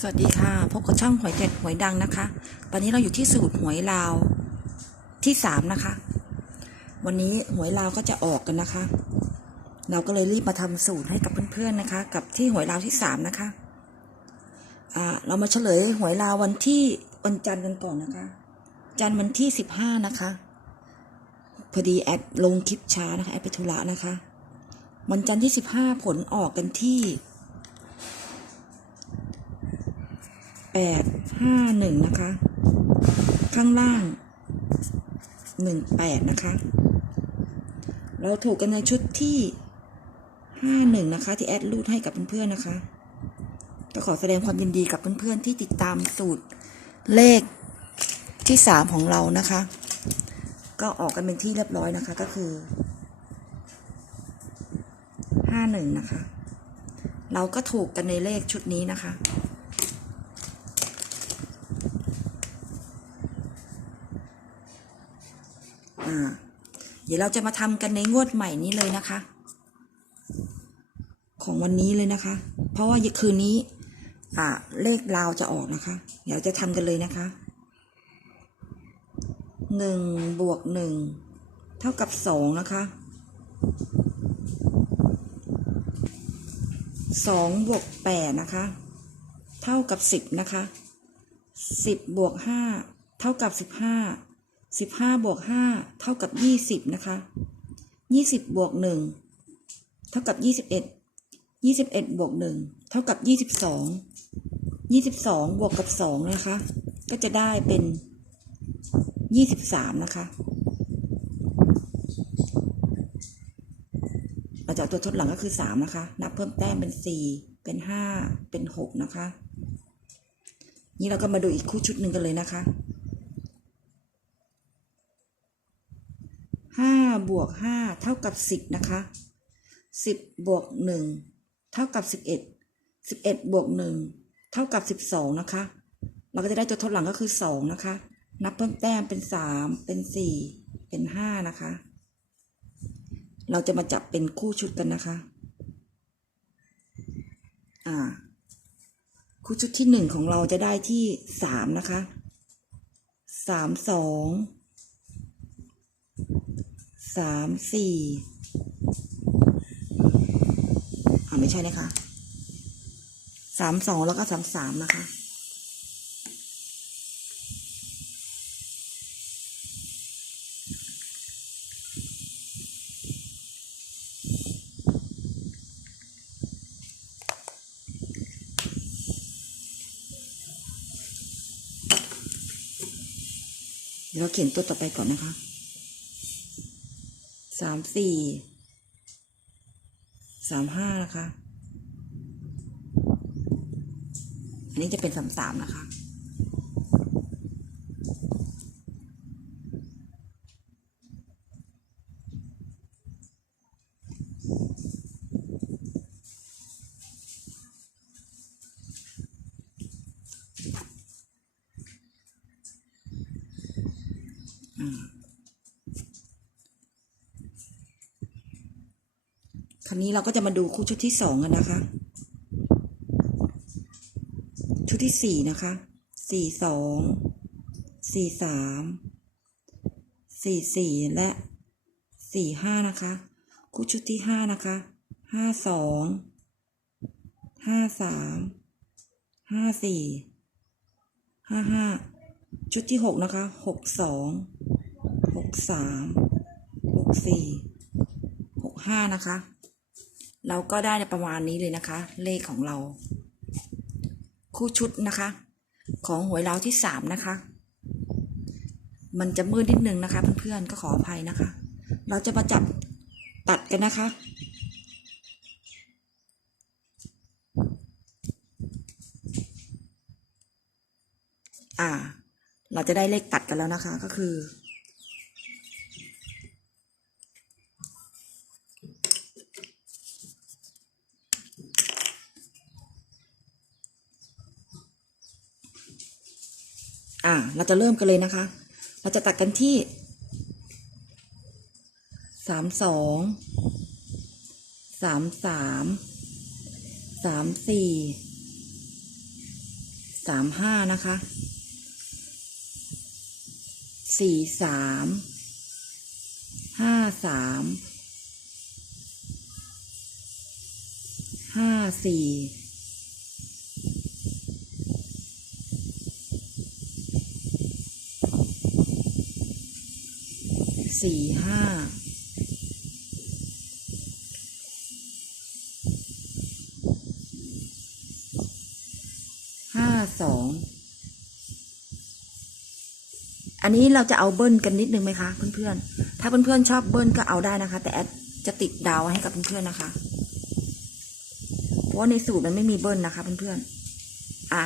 สวัสดีค่ะ พบกับช่องหวยเด็ดหวยดังนะคะ ตอนนี้เราอยู่ที่สูตรหวยลาวที่สามนะคะ วันนี้หวยลาวก็จะออกกันนะคะ เราก็เลยรีบมาทำสูตรให้กับเพื่อนๆนะคะ กับที่หวยลาวที่สามนะคะอ่าเรามาเฉลยหวยลาววันที่วันจันทร์กันก่อนนะคะ จันทร์วันที่สิบห้านะคะ พอดีแอดลงคลิปช้านะคะแอดไปธุระนะคะ วันจันทร์ที่สิบห้าผลออกกันที่ แปดห้าหนึ่งนะคะ ข้างล่างหนึ่งแปดนะคะ เราถูกกันในชุดที่ห้าหนึ่งนะคะ ที่แอดรูดให้กับเพื่อนๆนะคะ ก็ขอแสดงความยินดีกับเพื่อนๆที่ติดตามสูตรเลขที่สามของเรานะคะ ก็ออกกันเป็นที่เรียบร้อยนะคะก็คือห้าหนึ่งนะคะ เราก็ถูกกันในเลขชุดนี้นะคะ อ่า เดี๋ยวเราจะมาทำกันในงวดใหม่นี้เลยนะคะ ของวันนี้เลยนะคะ เพราะว่าคืนนี้อ่าเลขราวจะออกนะคะ เดี๋ยวจะทำกันเลยนะคะหนึ่งบวกหนึ่งเท่ากับสองนะคะสองบวกแปดนะคะ เท่ากับสิบนะคะสิบบวกห้าเท่ากับสิบห้า สิบห้าบวกห้าเท่ากับยี่สิบนะคะยี่สิบบวกหนึ่งเท่ากับยี่สิบเอ็ดยี่สิบเอ็ดบวกหนึ่งเท่ากับยี่สิบสองยี่สิบสองบวกกับสองนะคะ ก็จะได้เป็นยี่สิบสามนะคะ เราจะตัวทดหลังก็คือสามนะคะ นับเพิ่มแต้มเป็นสี่เป็นห้าเป็นหกนะคะ นี่เราก็มาดูอีกคู่ชุดหนึ่งกันเลยนะคะ บวกห้าเท่ากับสิบนะคะสิบบวกหนึ่งเท่ากับสิบเอ็ดสิบเอ็ดบวกหนึ่งเท่ากับสิบสองนะคะ เราก็จะได้ตัวทดหลังก็คือสองนะคะ นับเพิ่มแต้มเป็นสามเป็นสี่เป็นห้านะคะ เราจะมาจับเป็นคู่ชุดกันนะคะ อ่า คู่ชุดที่หนึ่งของเราจะได้ที่สามนะคะสาม สามสี่อ่าไม่ใช่นะคะสามสองแล้วก็สามสามนะคะเดี๋ยวเราเขียนตัวต่อไปก่อนนะคะ สามสี่สามห้านะคะ อันนี้จะเป็นสามสามนะคะ อือ คราวนี้เราก็จะมาดูคู่ชุดที่สองกันนะคะ ชุดที่สี่นะคะสี่สองสี่สามสี่สี่และสี่ห้านะคะ คู่ชุดที่ห้านะคะห้าสองห้าสามห้าสี่ห้าห้าชุดที่หกนะคะหกสองหกสามหกสี่หกห้านะคะ เราก็ได้ประมาณนี้เลยนะคะ เลขของเรา คู่ชุดนะคะ ของหวยเราที่สามนะคะ มันจะมืดนิดนึงนะคะเพื่อนๆก็ขออภัยนะคะ เราจะมาจับตัดกันนะคะอ่า เราจะได้เลขตัดกันแล้วนะคะก็คือ อ่า เราจะเริ่มกันเลยนะคะ เราจะตัดกันที่สามสองสามสามสามสี่สามห้านะคะสี่สามห้าสามห้าสี่ สี่ห้าห้าสอง อันนี้เราจะเอาเบิ้ลกันนิดนึงไหมคะเพื่อนๆ ถ้าเพื่อนๆชอบเบิ้ลก็เอาได้นะคะ แต่แอดจะติดดาวให้กับเพื่อนๆนะคะ เพราะว่าในสูตรมันไม่มีเบิ้ลนะคะเพื่อนๆ อะ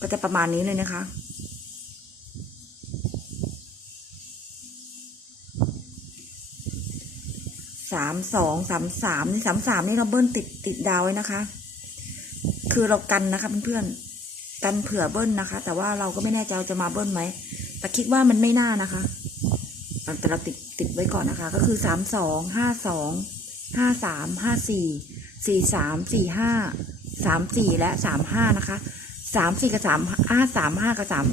ก็จะประมาณนี้เลยนะคะ สามสองสามสามนี่สามสามนี่เราเบิ้ลติดติดดาวไว้นะคะ คือเรากันนะคะเพื่อนๆกันเผื่อเบิ้ลนะคะ แต่ว่าเราก็ไม่แน่ใจว่าจะมาเบิ้ลไหมแต่คิดว่ามันไม่น่านะคะแต่เราติดติดไว้ก่อนนะคะ ก็คือสามสองห้าสองห้าสามห้าสี่สี่สามสี่ห้าสามสี่และสามห้านะคะสามสี่กับสามห้าสามห้ากับสาม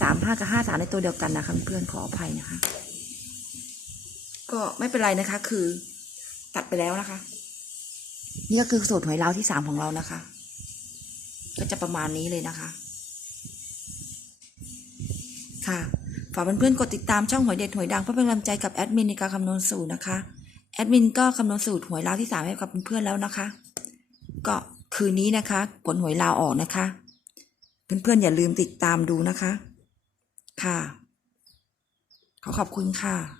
สามห้ากับห้าสามในตัวเดียวกันนะคะเพื่อนขออภัยนะคะ ก็ไม่เป็นไรนะคะคือ ตัดไปแล้วนะคะ นี่ก็คือสูตรหวยลาวที่สามของเรานะคะ ก็จะประมาณนี้เลยนะคะ ค่ะฝากเพื่อนๆกดติดตามช่องหวยเด็ดหวยดังเพื่อเป็นกำลังใจกับแอดมินในการคำนวณสูตรนะคะแอดมินก็คำนวณสูตรหวยลาวที่สามให้กับเพื่อนๆแล้วนะคะ ก็คืนนี้นะคะผลหวยลาวออกนะคะเพื่อนๆอย่าลืมติดตามดูนะคะ ค่ะ ขอขอบคุณค่ะ